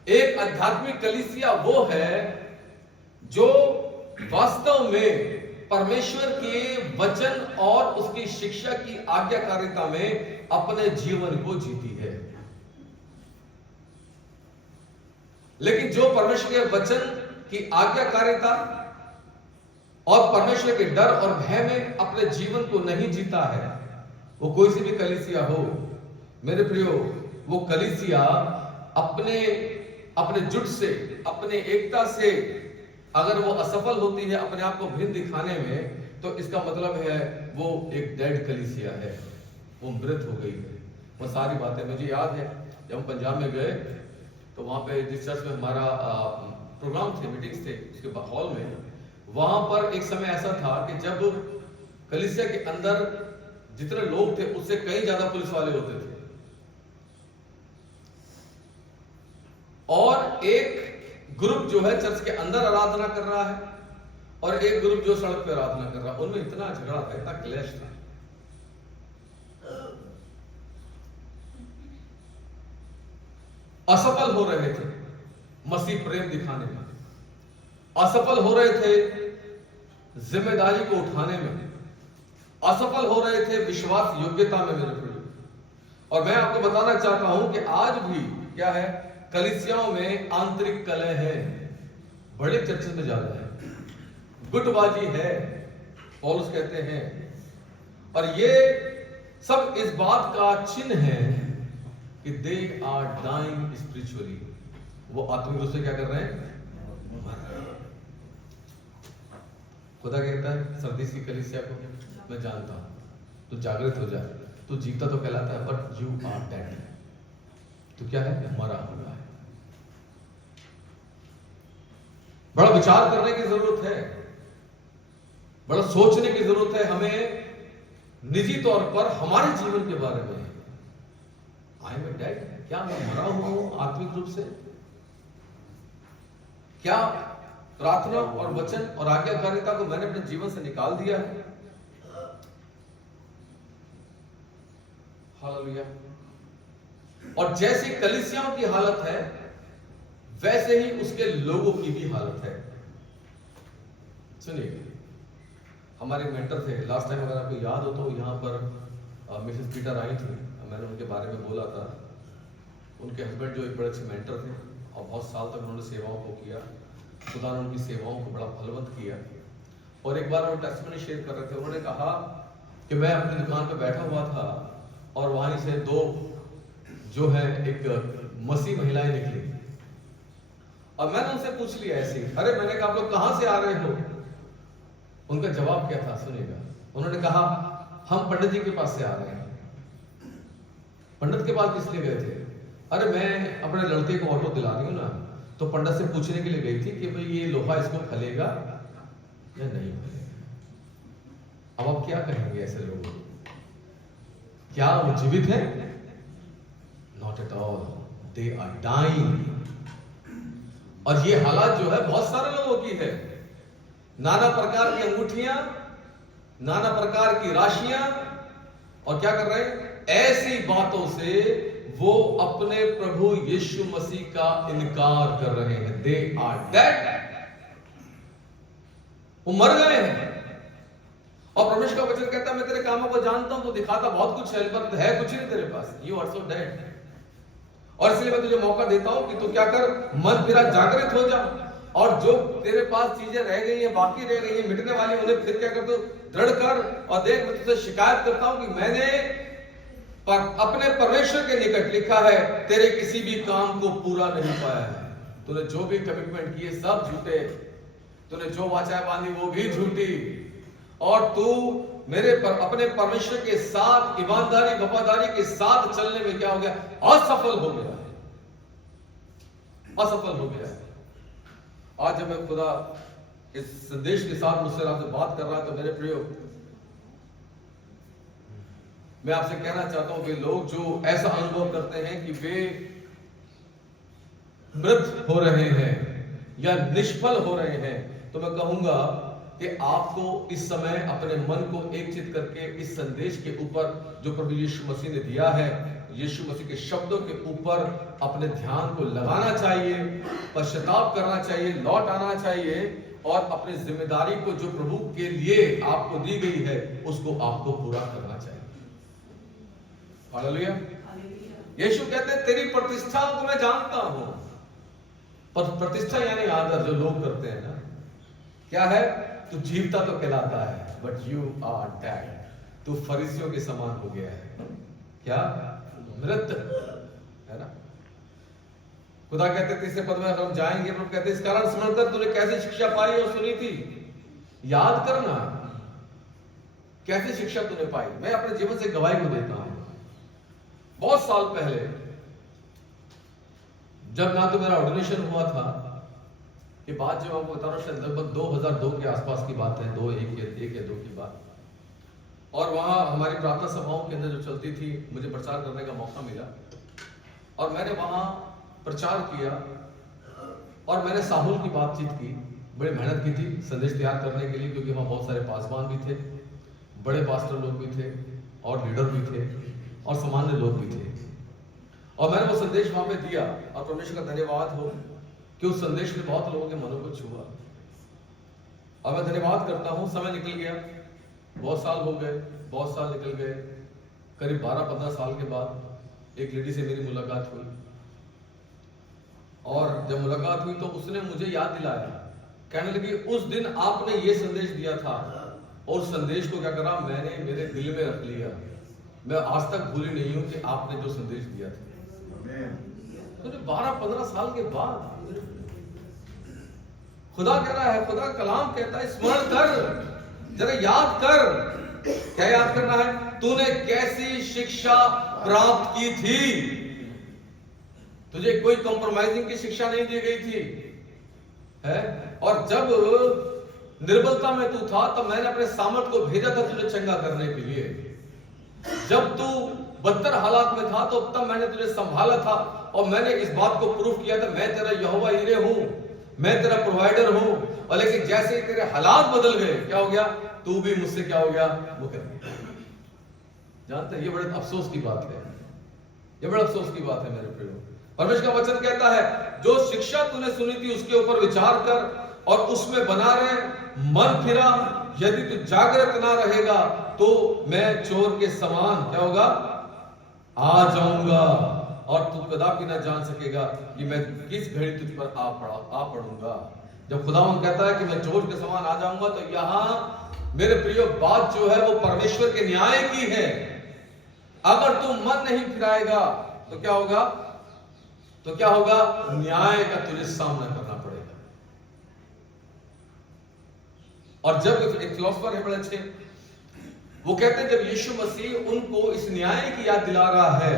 एक आध्यात्मिक कलीसिया वो है जो वास्तव में परमेश्वर के वचन और उसकी शिक्षा की आज्ञाकारिता में अपने जीवन को जीती है। लेकिन जो परमेश्वर के वचन की आज्ञाकारिता और परमेश्वर के डर और भय में अपने जीवन को नहीं जीता है, वो कोई सी भी कलीसिया हो, मेरे प्रियो, वो कलीसिया अपने जुट से, अपने एकता से अगर वो असफल होती है अपने आप को भिन्न दिखाने में, तो इसका मतलब है वो एक डेड कलीसिया है, वो मृत हो गई है। वो सारी बातें मुझे याद है, जब हम पंजाब में गए तो वहां पे जिस चर्च में हमारा प्रोग्राम थे, मीटिंग्स थे, उसके हॉल में, वहां पर एक समय ऐसा था कि जब कलीसिया के अंदर जितने लोग थे उससे कहीं ज्यादा पुलिस वाले होते थे, और एक ग्रुप जो है चर्च के अंदर आराधना कर रहा है और एक ग्रुप जो सड़क पे आराधना कर रहा है। उनमें इतना झगड़ा था, इतना क्लैश था। असफल हो रहे थे मसीह प्रेम दिखाने में, असफल हो रहे थे जिम्मेदारी को उठाने में, असफल हो रहे थे विश्वास योग्यता में, मेरे प्रिय। और मैं आपको बताना चाहता हूं कि आज भी क्या है, कलीसियाओं में आंतरिक कलह है, बड़े चर्च में ज्यादा है, गुटबाजी है, पौलुस कहते हैं। और ये सब इस बात का चिन्ह है कि दे आर डाइंग स्पिरिचुअली, वो आत्मिक रूप से क्या कर रहे हैं, खुदा कहता है सरदीस की कलीसिया को, मैं जानता हूं तू जागृत हो जा, तू जीता तो कहलाता है, बट यू आर डेड, तो क्या है, मरा हुआ है। बड़ा विचार करने की जरूरत है, बड़ा सोचने की जरूरत है हमें निजी तौर पर हमारे जीवन के बारे में। आई एम डेड, क्या मैं मरा हुआ हूं आत्मिक रूप से? क्या प्रार्थना और वचन और आज्ञाकारिता को मैंने अपने जीवन से निकाल दिया है? हालेलुया। और जैसी कलीसियाओं की हालत है, वैसे ही उसके लोगों की भी हालत है। सुनिए, हमारे मेंटर थे लास्ट टाइम, अगर आपको याद हो तो यहाँ पर मिसेस पीटर आई थी, मैंने उनके बारे में बोला था। उनके हस्बैंड जो एक बड़े अच्छे मेंटर थे और बहुत साल तक उन्होंने सेवाओं को किया, खुदा ने उनकी सेवाओं को बड़ा फलवंत किया। और एक बार वो टेस्टिमनी शेयर कर रहे थे, उन्होंने कहा कि मैं अपनी दुकान पर बैठा हुआ था और वहीं से दो जो है एक मसीह महिलाएं निकली, और मैंने उनसे पूछ लिया ऐसे, अरे मैंने कहा आप लोग कहां से आ रहे हो? उनका जवाब क्या था सुनिएगा, उन्होंने कहा हम पंडित जी के पास से आ रहे हैं। पंडित के पास किस लिए गए थे? अरे मैं अपने लड़के को ऑटो दिला रही हूँ ना, तो पंडित से पूछने के लिए गई थी कि भाई ये लोहा इसको खलेगा या नहीं खलेगा। अब आप क्या कहेंगे ऐसे लोगों को? क्या वो जीवित है? Not at all, they are dying. और ये हालात जो है बहुत सारे लोगों की है। नाना प्रकार की अंगूठियां, नाना प्रकार की राशियां, और क्या कर रहे हैं? ऐसी बातों से वो अपने प्रभु यीशु मसीह का इनकार कर रहे हैं। दे आर डेड, वो मर गए हैं। और परमेश्वर का वचन कहता है मैं तेरे कामों को जानता हूं, तो दिखाता बहुत कुछ है पर है कुछ नहीं तेरे पास। You are so dead. और इसलिए मैं तुझे मौका देता हूं कि तू क्या कर, मन फिरा, जागृत हो जा, और जो तेरे पास चीजें रह गई हैं, बाकी रह गई हैं, मिटने वाली, उन्हें फिर क्या कर दो, दृढ़ कर। और देख, मैं तुझसे शिकायत करता हूं कि मैंने अपने परमेश्वर के निकट लिखा है, तेरे किसी भी काम को पूरा नहीं पाया है। तूने जो भी कमिटमेंट किए सब झूठे, तूने जो वाचाएं बांधी वो भी झूठी, और तू अपने परमेश्वर के साथ ईमानदारी वफादारी के साथ चलने में क्या हो गया? असफल हो गया है, असफल हो गया है। आज जब मैं खुदा इस संदेश के साथ मुझसे आपसे बात कर रहा है, तो मेरे प्रियो, मैं आपसे कहना चाहता हूं कि लोग जो ऐसा अनुभव करते हैं कि वे मृत हो रहे हैं या निष्फल हो रहे हैं, तो मैं कहूंगा कि आपको इस समय अपने मन को एकचित करके इस संदेश के ऊपर जो प्रभु यीशु मसीह ने दिया है, यीशु मसीह के शब्दों के ऊपर अपने ध्यान को लगाना चाहिए, पश्चाताप करना चाहिए, लौट आना चाहिए, और अपनी जिम्मेदारी को जो प्रभु के लिए आपको दी गई है उसको आपको पूरा करना चाहिए। हालेलुया। यीशु कहते हैं तेरी प्रतिष्ठा को मैं जानता हूं। प्रतिष्ठा यानी आदर जो लोग करते हैं ना, क्या है? तू जीवता तो कहलाता है, बट यू आर डेड। तू फरीसियों के समान हो गया है। क्या? मृत है ना। खुदा कहते तीसरे पद में हम जाएंगे, प्रभु कहते इस कारण स्मरण कर तूने कैसे शिक्षा पाई और सुनी थी। याद करना कैसे शिक्षा तूने पाई। मैं अपने जीवन से गवाही को देता हूं। बहुत साल पहले जब ना तो मेरा ऑर्डिनेशन हुआ था, ये बात जो आपको बता रहा हूं शायद लगभग 2002 के आसपास की बात है, 1 या 2 की बात। और वहां हमारी प्रार्थना सभाओं के अंदर जो चलती थी, मुझे प्रचार करने का मौका मिला, और मैंने वहां प्रचार किया, और मैंने साहुल की बातचीत की। बड़ी मेहनत की थी संदेश तैयार करने के लिए, क्योंकि वहां बहुत सारे पासवान भी थे, बड़े पास्टर लोग भी थे, और लीडर भी थे, और सामान्य लोग भी थे। और मैंने वो संदेश वहां पे दिया, और परमेश्वर का धन्यवाद हो कि उस संदेश ने बहुत लोगों के मनों को छुआ। और मैं धन्यवाद करता हूं। समय निकल गया, बहुत साल हो गए, बहुत साल निकल गए। करीब 12-15 साल के बाद एक लेडी से मेरी मुलाकात हुई, और जब मुलाकात हुई तो उसने मुझे याद दिलाया, कहने लगी उस दिन आपने ये संदेश दिया था, और उस संदेश को क्या करा, मैंने मेरे दिल में रख लिया। मैं आज तक भूली नहीं हूं कि आपने जो संदेश दिया था। तो 12-15 साल के बाद खुदा कह रहा है, खुदा कलाम कहता है स्मरण कर, जरा याद कर। क्या याद करना है? तूने कैसी शिक्षा प्राप्त की थी। तुझे कोई कॉम्प्रोमाइजिंग की शिक्षा नहीं दी गई थी, है? और जब निर्बलता में तू था, तब मैंने अपने सामर्थ को भेजा था तुझे चंगा करने के लिए। जब तू बदतर हालात में था, तो तब मैंने तुझे संभाला था, और मैंने इस बात को प्रूफ किया था, मैं तेरा यहोवा यीरे हूं, मैं तेरा प्रोवाइडर हूं। और लेकिन जैसे ही तेरे हालात बदल गए, क्या हो गया? तू भी मुझसे क्या हो गया? मुकर गया। जानते हैं, ये बड़े अफसोस की बात है, ये बड़े अफसोस की बात है मेरे प्रियो। परमेश्वर का वचन कहता है जो शिक्षा तूने सुनी थी उसके ऊपर विचार कर और उसमें बना रहे, मन फिरा। यदि तू जागृत ना रहेगा तो मैं चोर के समान क्या होगा? आ जाऊंगा, और तू कदापि ना जान सकेगा कि मैं किस घड़ी तुझ पर आ पड़ूंगा। जब खुदावंद कहता है कि मैं चोर के समान आ जाऊंगा, तो यहां मेरे प्रियो बात जो है वो परमेश्वर के न्याय की है। अगर तू मन नहीं फिराएगा तो क्या होगा? तो क्या होगा? न्याय का तुझे सामना करना पड़ेगा। और जब एक फिलोसोफर है बड़े अच्छे, वो कहते हैं जब यीशु मसीह उनको इस न्याय की याद दिला रहा है,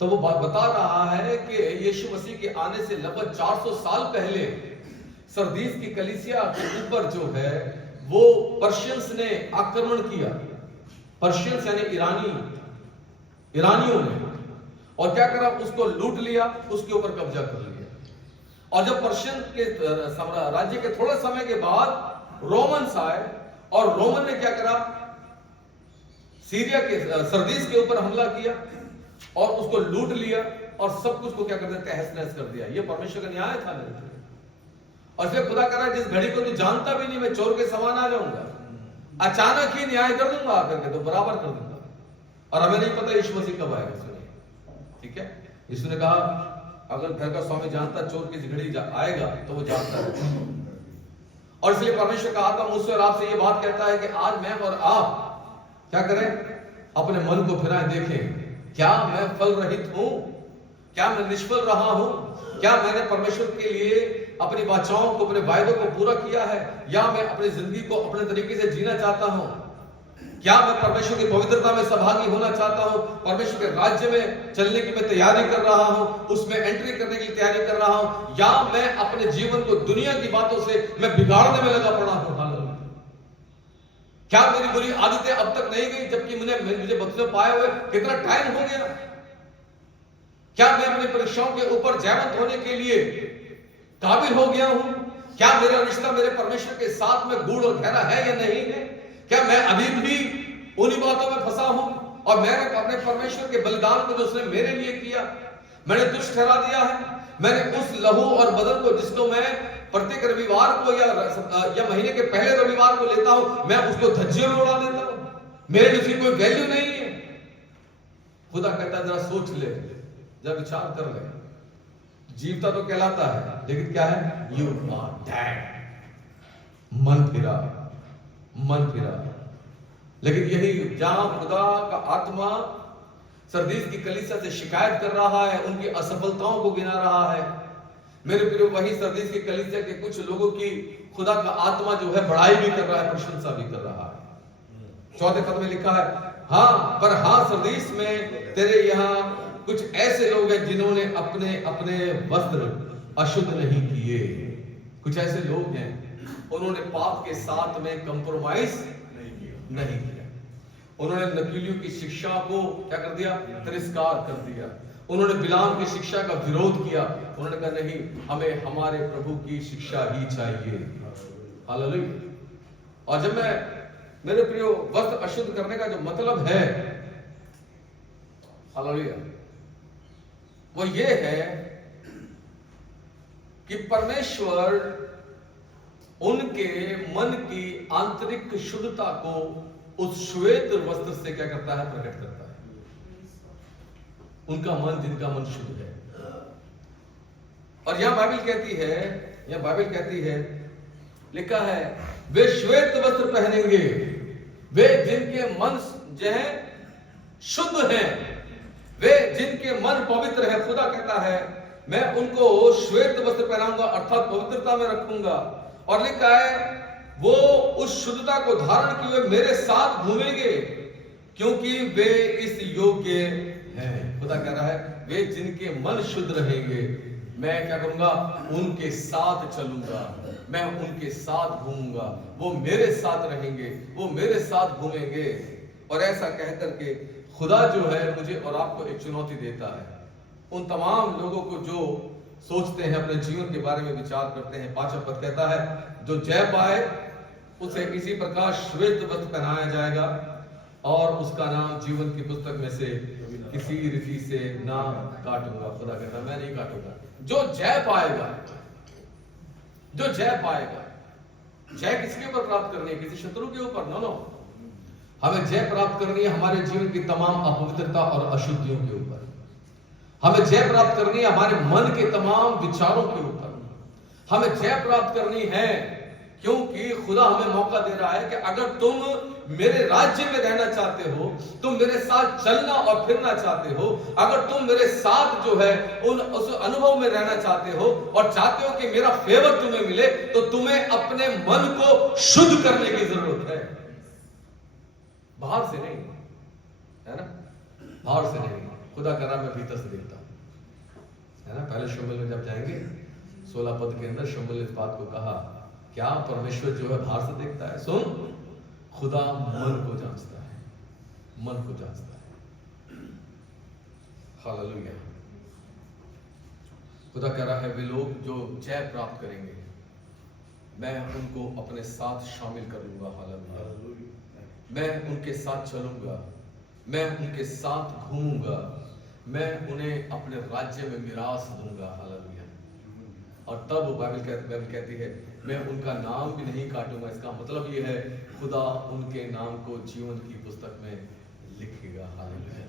तो वो बता रहा है कि यीशु मसीह के आने से लगभग 400 साल पहले सरदीस की कलीसिया के ऊपर जो है वो पर्शियंस ने आक्रमण किया। पर्शियंस यानी ईरानियों ने, और क्या करा, उसको लूट लिया, उसके ऊपर कब्जा कर लिया। और जब पर्शियन के राज्य के थोड़े समय के बाद रोमन्स आए, और रोमन ने क्या करा, सीरिया के सरदीस के ऊपर हमला किया और उसको लूट लिया और सब कुछ को क्या कर दिया, तहस नहस कर दिया। ये परमेश्वर का न्याय था मेरे लिए। और फिर खुदा कह रहा है जिस घड़ी को तू जानता भी नहीं मैं चोर के समान आ जाऊंगा, अचानक ही न्याय कर दूंगा आकर के, तो बराबर कर दूंगा। और हमें नहीं पता यीशु मसीह कब आएगा, सुनिए, ठीक है। यीशु ने कहा अगर घर का स्वामी जानता चोर किस घड़ी आएगा तो वो जानता है। और इसलिए परमेश्वर का आत्मा मुझसे और आपसे ये बात कहता है कि आज मैं और आप क्या करें, अपने मन को फिराएं, देखें क्या मैं फल रहित हूं, क्या मैं निष्फल रहा हूं, क्या मैंने परमेश्वर के लिए अपनी वाचाओं को, अपने वायदों को पूरा किया है, या मैं अपनी जिंदगी को अपने तरीके से जीना चाहता हूं, क्या मैं परमेश्वर की पवित्रता में सहभागी होना चाहता हूं, परमेश्वर के राज्य में चलने की मैं तैयारी कर रहा हूं, उसमें एंट्री करने की तैयारी कर रहा हूं, या मैं अपने जीवन को दुनिया की बातों से मैं बिगाड़ने में लगा पड़ा हूं। क्या मेरी बुरी आदतें अब तक नहीं गई जबकि मुझे बपतिस्मा पाए हुए कितना टाइम हो गया? क्या मैं अपनी परीक्षाओं के ऊपर जयवंत होने के लिए काबिल हो गया हूं? क्या मेरा रिश्ता मेरे परमेश्वर के साथ में गूढ़ और गहरा है या नहीं है? क्या मैं अभी भी उन्हीं बातों में फंसा हूं और मैंने अपने परमेश्वर के बलिदान को जो उसने मेरे लिए किया मैंने तुच्छ ठहरा दिया है? मैंने उस लहू और बदन को जिसको मैं प्रत्येक रविवार को या महीने के पहले रविवार को लेता हूं, मैं उसको धज्जियों में उड़ा देता हूं, मेरे लिए उसकी कोई वैल्यू नहीं है। खुदा कहता है जरा सोच ले, जरा विचार कर ले। जीवता तो कहलाता है लेकिन क्या है, यू आर डेड। मन फिरा। लेकिन यही जहां खुदा का आत्मा सरदीस की कलीसिया से शिकायत कर रहा है, उनकी असफलताओं को गिना रहा है, मेरे प्रिय वही सरदीस की कलीसिया के कुछ लोगों की खुदा का आत्मा जो है बड़ाई भी कर रहा है, प्रशंसा भी कर रहा है। 4 पद में लिखा है, हाँ पर हाँ सरदीस में तेरे यहाँ कुछ ऐसे लोग हैं जिन्होंने अपने अपने वस्त्र अशुद्ध नहीं किए। कुछ ऐसे लोग हैं उन्होंने पाप के साथ में कंप्रोमाइज नहीं किया। उन्होंने नकीलियों की शिक्षा को क्या कर दिया, तिरस्कार कर दिया। उन्होंने बिलाम की शिक्षा का विरोध किया। उन्होंने कहा नहीं, हमें हमारे प्रभु की शिक्षा ही चाहिए। हालेलुया। और जब मेरे प्रियो वस्त्र अशुद्ध करने का जो मतलब है, हालेलुया, वो ये है कि परमेश्वर उनके मन की आंतरिक शुद्धता को उस श्वेत वस्त्र से क्या करता है, प्रकट करता है। उनका मन, जिनका मन शुद्ध है। और यहां बाइबल कहती है, लिखा है, वे श्वेत वस्त्र पहनेंगे, वे जिनके मन जो है शुद्ध हैं, वे जिनके मन पवित्र है। खुदा कहता है मैं उनको श्वेत वस्त्र पहनाऊंगा, अर्थात पवित्रता में रखूंगा। और लिखा है वो उस शुद्धता को धारण किए हुए मेरे साथ घूमेंगे, क्योंकि वे इस योग्य हैं। खुदा कह रहा है वे जिनके मन शुद्ध रहेंगे, मैं क्या करूंगा, उनके साथ चलूंगा, मैं उनके साथ घूमूंगा, वो मेरे साथ रहेंगे, वो मेरे साथ घूमेंगे। और ऐसा कहकर के खुदा जो है मुझे और आपको एक चुनौती देता है, उन तमाम लोगों को जो सोचते हैं, अपने जीवन के बारे में विचार करते हैं। 5वां पद कहता है, जो जय पाए उसे इसी प्रकार श्वेत वस्त्र पहनाया जाएगा और उसका नाम जीवन की पुस्तक में से किसी रीति से ना काटूंगा। खुदा कहता है मैं नहीं काटूंगा। जो जय पाएगा, जो जय पाएगा, जय किसके ऊपर प्राप्त करनी है, किसी शत्रु के ऊपर? नो, हमें जय प्राप्त करनी है हमारे जीवन की तमाम अपवित्रता और अशुद्धियों के ऊपर। हमें जय प्राप्त करनी है हमारे मन के तमाम विचारों के ऊपर। हमें जय प्राप्त करनी है क्योंकि खुदा हमें मौका दे रहा है कि अगर तुम मेरे राज्य में रहना चाहते हो, तुम मेरे साथ चलना और फिरना चाहते हो, अगर तुम मेरे साथ जो है उस अनुभव में रहना चाहते हो और चाहते हो कि मेरा फेवर तुम्हें मिले, तो तुम्हें अपने मन को शुद्ध करने की जरूरत है, बाहर से नहीं, है ना, बाहर से नहीं। खुदा कह रहा मैं भीतर से देखता हूं, है ना। पहले शमूएल में जब जाएंगे 16 पद के अंदर शमूएल ने इस बात को कहा, क्या परमेश्वर जो है बाहर से देखता है? सुन, खुदा मन को जांचता है, मन को जांचता है। हालेलुया। खुदा कह रहा है वे लोग जो जय प्राप्त करेंगे मैं उनको अपने साथ शामिल कर लूंगा। हालेलुया। मैं उनके साथ चलूंगा, मैं उनके साथ घूमूंगा, मैं उन्हें अपने राज्य में मिरास दूंगा। हालेलुया। और तब बाइबल कहती है मैं उनका नाम भी नहीं काटूंगा। इसका मतलब ये है खुदा उनके नाम को जीवन की पुस्तक में लिखेगा। हालेलुया।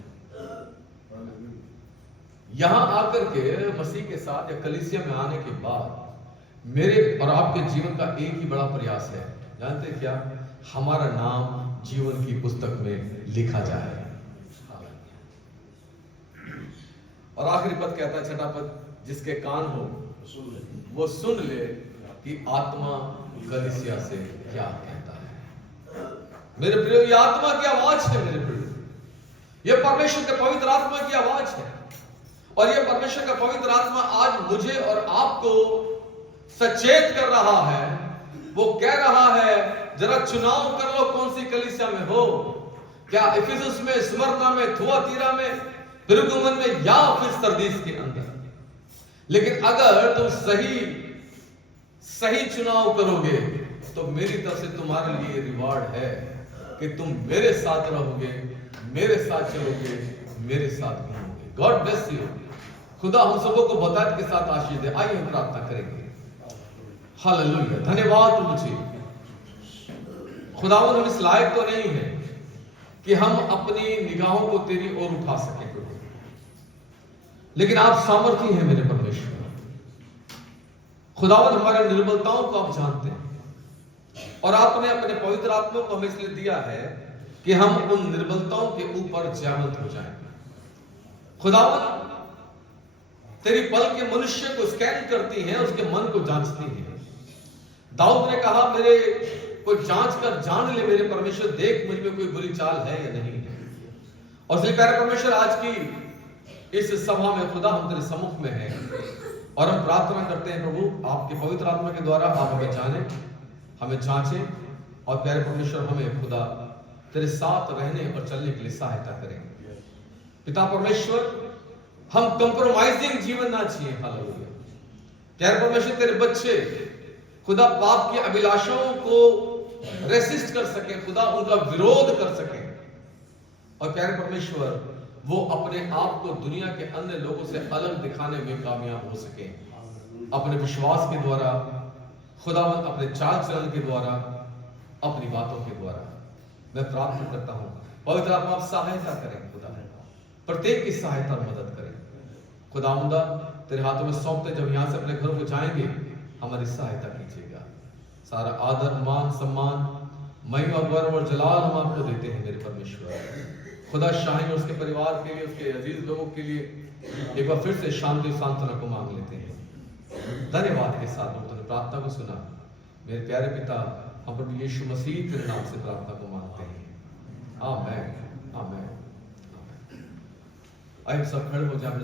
यहां आकर के मसीह के साथ या कलीसिया में आने के बाद मेरे और आपके जीवन का एक ही बड़ा प्रयास है, जानते क्या? हमारा नाम जीवन की पुस्तक में लिखा जाए। और आखिरी पद कहता है, छठा पद, जिसके कान हो वो सुन ले कि आत्मा कलीसिया से क्या कहता है। मेरे प्रियो, ये आत्मा की आवाज है। मेरे प्रियो, ये परमेश्वर के पवित्र आत्मा की आवाज है। और ये परमेश्वर का पवित्र आत्मा आज मुझे और आपको सचेत कर रहा है। वो कह रहा है जरा चुनाव कर लो कौन सी कलीसिया में हो। क्या इफिसुस में, स्मरना में, थुआतीरा में, पिरगमुन में, या फिर सरदीस के अंदर। लेकिन अगर तुम सही चुनाव करोगे तो मेरी तरफ से तुम्हारे लिए रिवार्ड है कि तुम मेरे साथ रहोगे, मेरे साथ चलोगे, मेरे साथ घूमोगे। God bless you. खुदा हम सबों को बहुतायत के साथ आशीष दे। आइए हम प्रार्थना करेंगे। हालेलुया। धन्यवाद मुझे खुदावंद, हम इस लायक तो नहीं है कि हम अपनी निगाहों को तेरी ओर उठा सके, लेकिन आप सामर्थी हैं मेरे परमेश्वर। खुदावंद, हमारे निर्बलताओं को आप जानते हैं और आपने अपने पवित्र आत्मा को हमें इसलिए दिया है कि हम उन निर्बलताओं के ऊपर जयवंत हो जाएं। खुदावंद, तेरी पल के मनुष्य को स्कैन करती है, उसके मन को जांचती है। दाऊद ने कहा मेरे को जांच कर जान ले मेरे परमेश्वर, देख मुझ में कोई बुरी चाल है या नहीं है। और इसलिए प्यारे परमेश्वर, आज की इस सभा में खुदा हम तेरे सम्मुख में हैं और हम प्रार्थना करते हैं प्रभु, आपके पवित्र आत्मा के द्वारा आप हमें जाने, हमें जांचें और प्यारे परमेश्वर हमें खुदा तेरे साथ रहने और चलने के लिए सहायता करें। पिता परमेश्वर, हम कंप्रोमाइजिंग जीवन ना चाहिए। हालेलुया। प्यारे परमेश्वर, तेरे बच्चे खुदा पाप की अभिलाषाओं को रेसिस्ट कर सके, खुदा उनका विरोध कर सके और प्यारे परमेश्वर वो अपने आप को दुनिया के अन्य लोगों से अलग दिखाने में कामयाब हो सके, अपने विश्वास के द्वारा, खुदावंद अपने चाल चलन के द्वारा, अपनी बातों के द्वारा। मैं प्रार्थना करता हूं पवित्र आत्मा आप सहायता करें, खुदा प्रत्येक की सहायता और मदद करें। खुदावंदा, तेरे हाथों में सौंपते जब यहां से अपने घर को जाएंगे, हमारी सहायता कीजिएगा। सारा आदर, मान, सम्मान, महिमा, गौरव और जलाल हम आपको देते हैं मेरे परमेश्वर। खुदा शाहीन और उसके परिवार के लिए, उसके अजीज लोगों के लिए एक बार फिर से शांति और सांत्वना को मांग लेते हैं। धन्यवाद के साथ तुमने प्रार्थना को सुना। मेरे प्यारे पिता, हम प्रभु यीशु मसीह के नाम से प्रार्थना को मांगते हैं। आमीन, आमीन, आमीन। आइए सब खड़े हो जाए।